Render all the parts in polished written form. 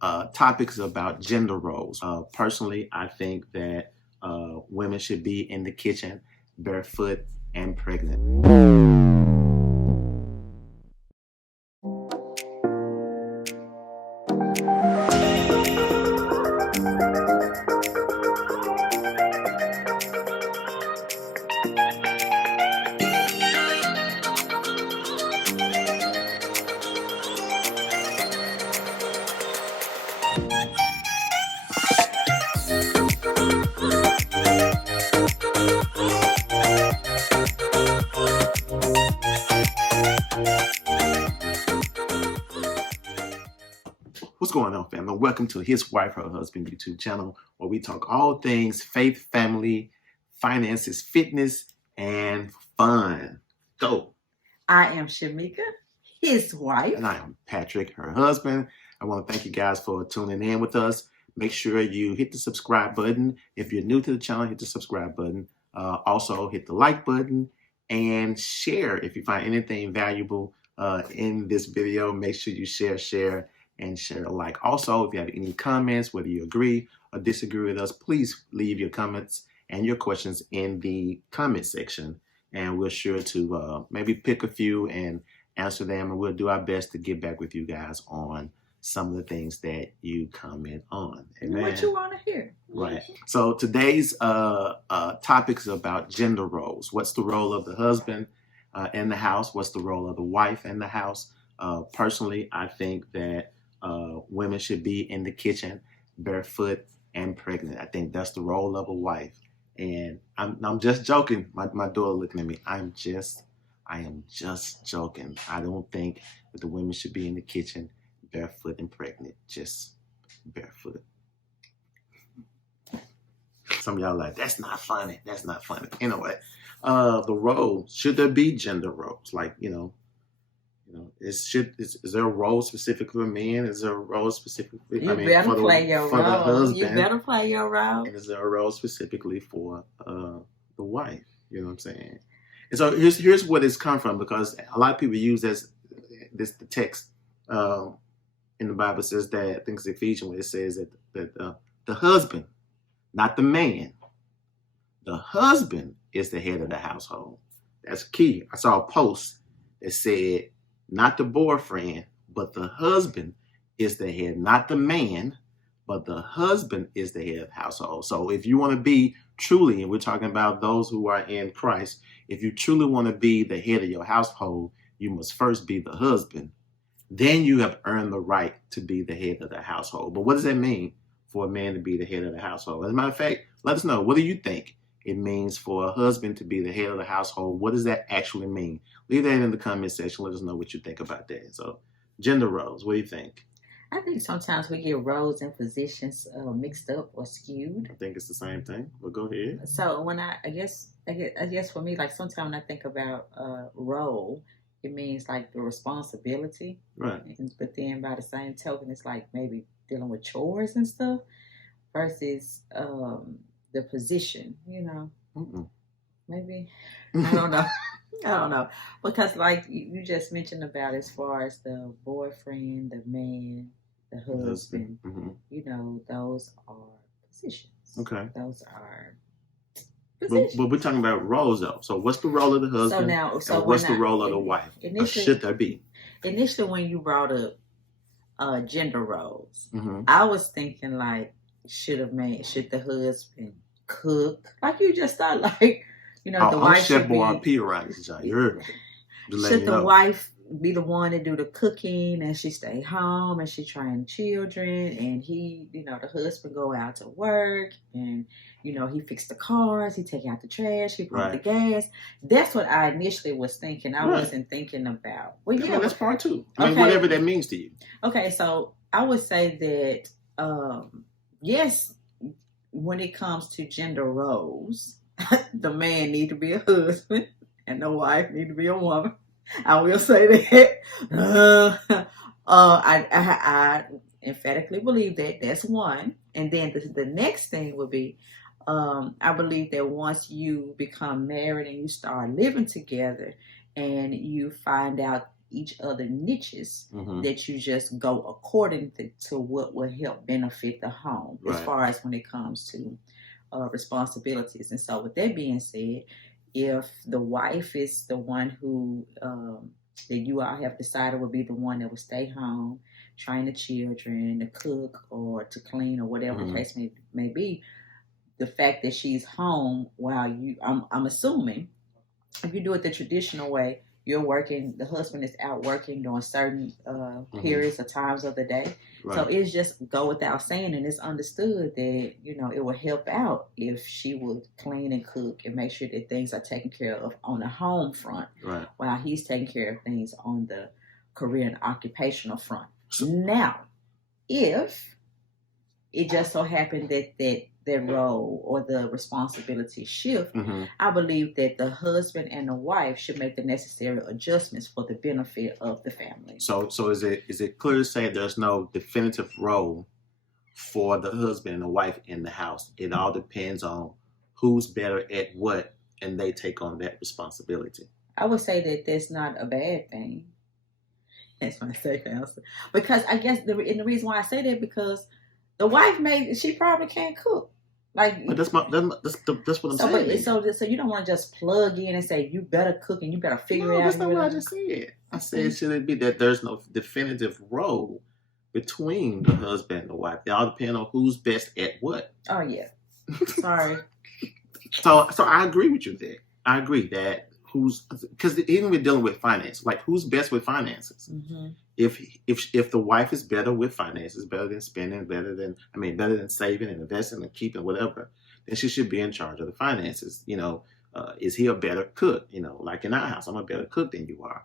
topics about gender roles. Personally, I think that women should be in the kitchen barefoot and pregnant. What's going on, family? Welcome to His Wife, Her Husband YouTube channel, where we talk all things faith, family, finances, fitness, and fun. Go. I am SHEMIKA, his wife. And I am Patrick, her husband. I want to thank you guys for tuning in with us. Make sure you hit the subscribe button. If you're new to the channel, hit the subscribe button. Also, hit the like button and share if you find anything valuable in this video. Make sure you share and share a like. Also, if you have any comments, whether you agree or disagree with us, please leave your comments and your questions in the comment section. And we're sure to maybe pick a few and answer them. And we'll do our best to get back with you guys on some of the things that you comment on. Amen. What you want to hear. Right. So today's topic is about gender roles. What's the role of the husband in the house? What's the role of the wife in the house? Personally, I think that women should be in the kitchen barefoot and pregnant. I think that's the role of a wife. And I'm just joking. My daughter looking at me. I am just joking. I don't think that the women should be in the kitchen barefoot and pregnant. Just barefoot. Some of y'all like, that's not funny. That's not funny. Anyway, the role, should there be gender roles? Like, is there a role specific for men? Is there a role specifically? You better play your role. The husband? You better play your role. And is there a role specifically for the wife? You know what I'm saying? And so here's where this come from, because a lot of people use the text in the Bible says that, I think it's Ephesians, where it says that the husband, not the man, the husband is the head of the household. That's key. I saw a post that said, not the boyfriend, but the husband is the head. Not the man, but the husband is the head of the household. So if you want to be truly, and we're talking about those who are in Christ, if you truly want to be the head of your household, you must first be the husband. Then you have earned the right to be the head of the household. But what does that mean for a man to be the head of the household? As a matter of fact, let us know. What do you think it means for a husband to be the head of the household? What does that actually mean? Leave that in the comment section. Let us know what you think about that. So, gender roles, what do you think? I think sometimes we get roles and positions mixed up or skewed. I think it's the same thing. But go ahead. So when I guess for me, like sometimes when I think about role, it means like the responsibility. Right. But then by the same token, it's like maybe dealing with chores and stuff versus the position, maybe, I don't know. I don't know. Because like you just mentioned about as far as the boyfriend, the man, the husband, those are positions. Okay. Those are positions. But we're talking about roles though. So what's the role of the husband? So what's the role of the wife? Or should there be? Initially, when you brought up gender roles, I was thinking like, should the husband cook? Like you just thought, like, the wife should be. Should the wife be the one to do the cooking, and she stay home and she train children, and he, the husband go out to work, and he fix the cars, he take out the trash, he put the gas. That's what I initially was thinking. I wasn't thinking about. Well, yeah, that's part two. I mean, whatever that means to you. Okay, so I would say that yes, when it comes to gender roles, the man need to be a husband and the wife need to be a woman. I will say that. I emphatically believe that. That's one. And then the next thing would be, I believe that once you become married and you start living together and you find out each other niches, Mm-hmm. that you just go according to what will help benefit the home, as Right. far as when it comes to responsibilities. And so with that being said, if the wife is the one who that you all have decided will be the one that will stay home, train the children, to cook or to clean or whatever the Mm-hmm. case may be, the fact that she's home while I'm assuming if you do it the traditional way, you're working, the husband is out working during certain periods or times of the day. Right. So it's just go without saying, and it's understood that, you know, it will help out if she would clean and cook and make sure that things are taken care of on the home front, Right. while he's taking care of things on the career and occupational front. So, now, if it just so happened that their role or the responsibility shift, mm-hmm. I believe that the husband and the wife should make the necessary adjustments for the benefit of the family. So is it clear to say there's no definitive role for the husband and the wife in the house? It all depends on who's better at what, and they take on that responsibility. I would say that that's not a bad thing. That's my second answer. Because I guess the reason why I say that, because the wife she probably can't cook. Like, but that's what I'm saying. So you don't want to just plug in and say you better cook and you better figure it out. That's not what I just said. I said should it be that there's no definitive role between the husband and the wife? It all depends on who's best at what. Oh yeah. Sorry. So I agree with you there. I agree that because even with dealing with finance, like who's best with finances? Mm-hmm. If the wife is better with finances, better than spending, better than saving and investing and keeping whatever, then she should be in charge of the finances. You know, is he a better cook? You know, like in our house, I'm a better cook than you are.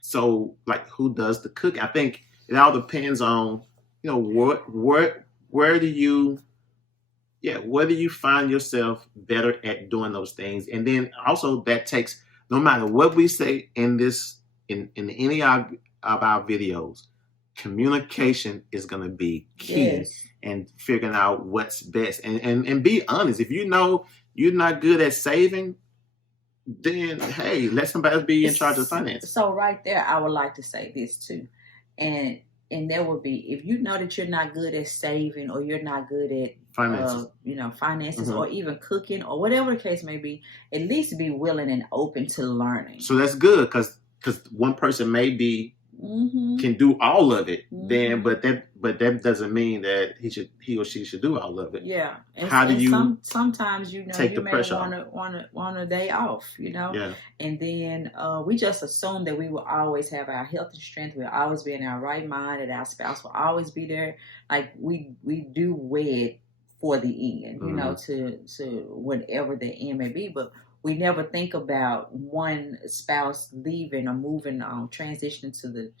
So, like, who does the cooking? I think it all depends on, you know, where do you find yourself better at doing those things, and then also that takes, no matter what we say in any of our videos, communication is going to be key. Yes. And figuring out what's best, and be honest. If you know you're not good at saving, then hey, let somebody else be in charge of finances. So right there, I would like to say this too, and there would be, if you know that you're not good at saving or you're not good at finances, Mm-hmm. or even cooking or whatever the case may be, at least be willing and open to learning. So that's good, because one person may be mm-hmm. can do all of it, mm-hmm. then but that doesn't mean that he or she should do all of it. Yeah. And how do you sometimes take you the may pressure want a day off, Yeah. And then we just assume that we will always have our health and strength, we'll always be in our right mind, and our spouse will always be there. Like we do wed for the end, mm-hmm. to whatever the end may be, but we never think about one spouse leaving or moving on, transitioning to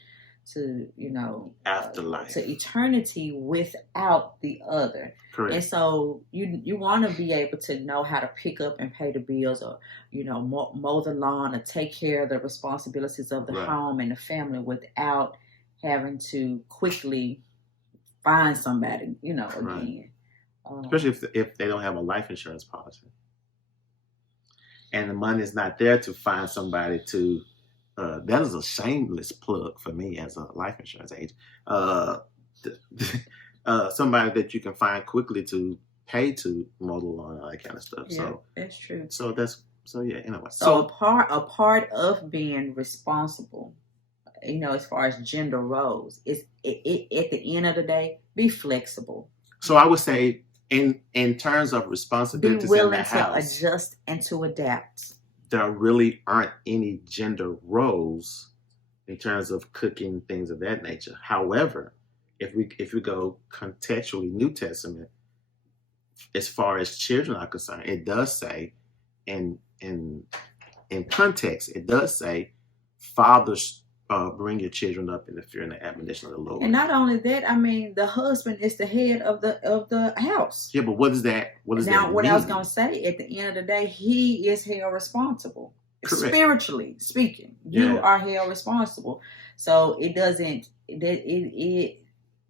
afterlife, to eternity without the other. Correct. And so you want to be able to know how to pick up and pay the bills, or mow the lawn, or take care of the responsibilities of the right. home and the family without having to quickly find somebody, again. Right. Especially if they don't have a life insurance policy, and the money is not there to find somebody to. That is a shameless plug for me as a life insurance agent. Somebody that you can find quickly to pay to mow the lawn and all that kind of stuff. Yeah, so that's true. Anyway. So a part of being responsible, as far as gender roles, is it at the end of the day, be flexible. So I would say, in terms of responsibilities, be willing in the to house, adjust and to adapt. There really aren't any gender roles in terms of cooking, things of that nature. However, if we go contextually New Testament, as far as children are concerned, it does say, in context, it does say, fathers, bring your children up in the fear and the admonition of the Lord. And not only that, the husband is the head of the house. Yeah, but what does that mean? What I was going to say, at the end of the day, he is held responsible. Correct. Spiritually speaking, you are held responsible. So it doesn't, it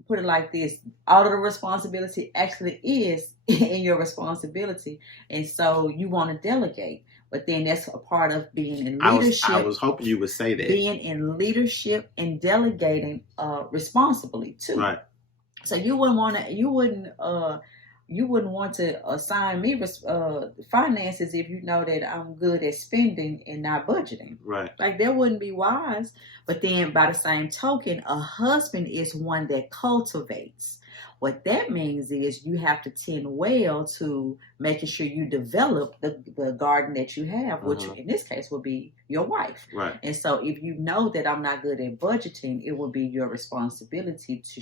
put it like this, all of the responsibility actually is in your responsibility. And so you want to delegate. But then that's a part of being in I leadership. was hoping you would say that. Being in leadership and delegating responsibly too. Right. So you wouldn't want to assign me finances if you know that I'm good at spending and not budgeting. Right. Like, that wouldn't be wise. But then by the same token, a husband is one that cultivates. What that means is you have to tend well to making sure you develop the garden that you have, which in this case will be your wife. Right. And so if you know that I'm not good at budgeting, it will be your responsibility to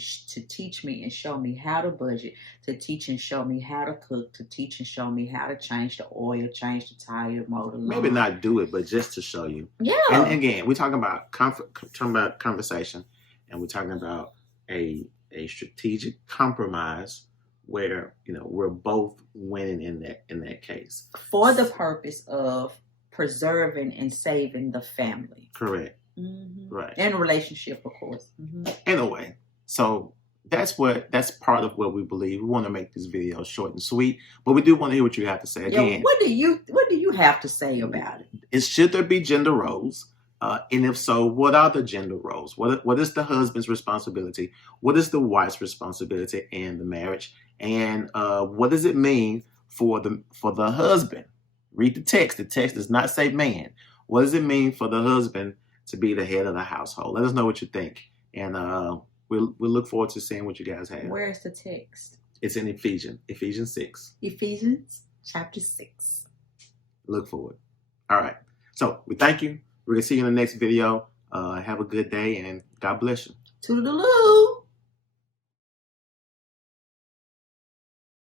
teach me and show me how to budget, to teach and show me how to cook, to teach and show me how to change the oil, change the tire, motor. Maybe not do it, but just to show you. Yeah. And again, we're talking about conversation, and we're talking about a strategic compromise where we're both winning in that case, for the purpose of preserving and saving the family. Correct. Mm-hmm. Right. And relationship, of course. Mm-hmm. Anyway, so that's part of what we believe. We want to make this video short and sweet, but we do want to hear what you have to say. Again, what do you have to say about it? Should there be gender roles? And if so, what are the gender roles? What is the husband's responsibility? What is the wife's responsibility in the marriage? And what does it mean for the husband? Read the text. The text does not say man. What does it mean for the husband to be the head of the household? Let us know what you think. And we'll look forward to seeing what you guys have. Where is the text? It's in Ephesians 6. Ephesians chapter 6. Look forward. All right. So we thank you. We're going to see you in the next video. Have a good day, and God bless you. Toodaloo.